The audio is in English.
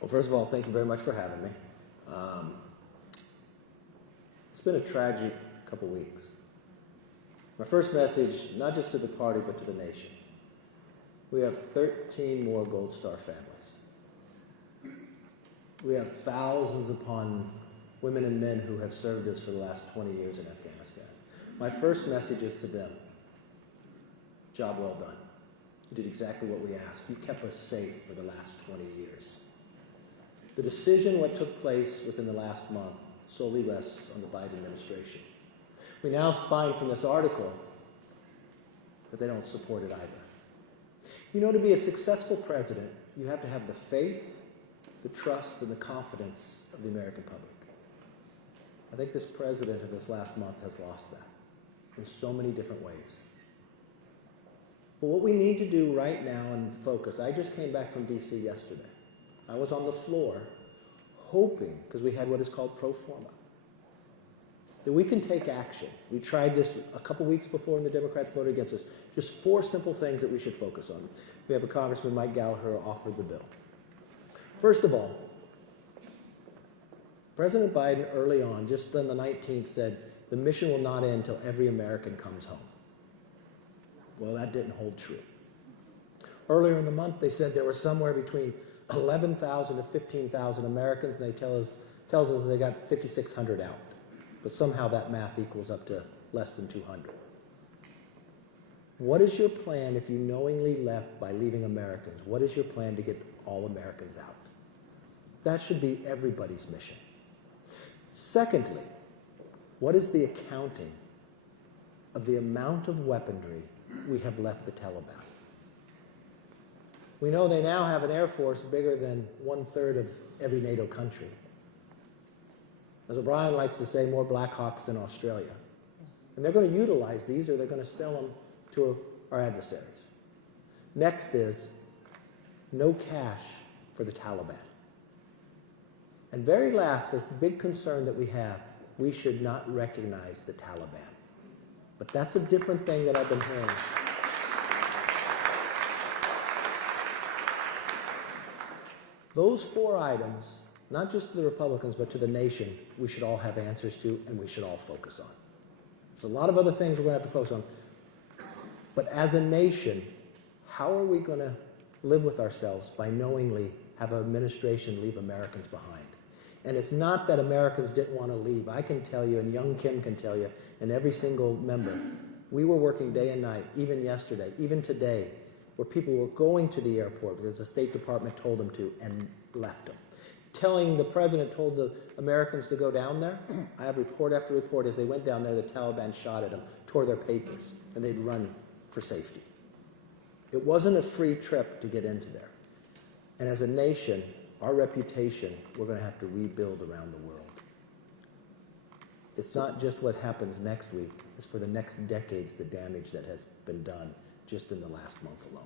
Well, first of all, thank you very much for having me. It's been a tragic couple weeks. My first message, not just to the party, but to the nation. We have 13 more Gold Star families. We have thousands upon women and men who have served us for the last 20 years in Afghanistan. My first message is to them. Job well done. You did exactly what we asked. You kept us safe for the last 20 years. The decision, what took place within the last month, solely rests on the Biden administration. We now find from this article that they don't support it either. You know, to be a successful president, you have to have the faith, the trust, and the confidence of the American public. I think this president of this last month has lost that in so many different ways. But what we need to do right now and focus, I just came back from D.C. yesterday. I was on the floor hoping, because we had what is called pro forma, that we can take action. We tried this a couple weeks before and the Democrats voted against us. Just 4 simple things that we should focus on. We have a Congressman, Mike Gallagher, who offered the bill. First of all, President Biden early on, just on the 19th, said the mission will not end until every American comes home. Well, that didn't hold true. Earlier in the month, they said there were somewhere between 11,000 to 15,000 Americans, and they tells us they got 5,600 out. But somehow that math equals up to less than 200. What is your plan if you knowingly left by leaving Americans? What is your plan to get all Americans out? That should be everybody's mission. Secondly, what is the accounting of the amount of weaponry we have left the Taliban? We know they now have an air force bigger than 1/3 of every NATO country. As O'Brien likes to say, more Black Hawks than Australia. And they're going to utilize these, or they're going to sell them to our adversaries. Next is no cash for the Taliban. And very last, the big concern that we have, we should not recognize the Taliban. But that's a different thing that I've been hearing. Those 4 items, not just to the Republicans, but to the nation, we should all have answers to, and we should all focus on. There's a lot of other things we're going to have to focus on. But as a nation, how are we going to live with ourselves by knowingly have an administration leave Americans behind? And it's not that Americans didn't want to leave. I can tell you, and young Kim can tell you, and every single member, we were working day and night, even yesterday, even today, where people were going to the airport because the State Department told them to and left them. The president told the Americans to go down there. I have report after report as they went down there, the Taliban shot at them, tore their papers, and they'd run for safety. It wasn't a free trip to get into there. And as a nation, our reputation, we're going to have to rebuild around the world. It's not just what happens next week. It's for the next decades, the damage that has been done just in the last month alone.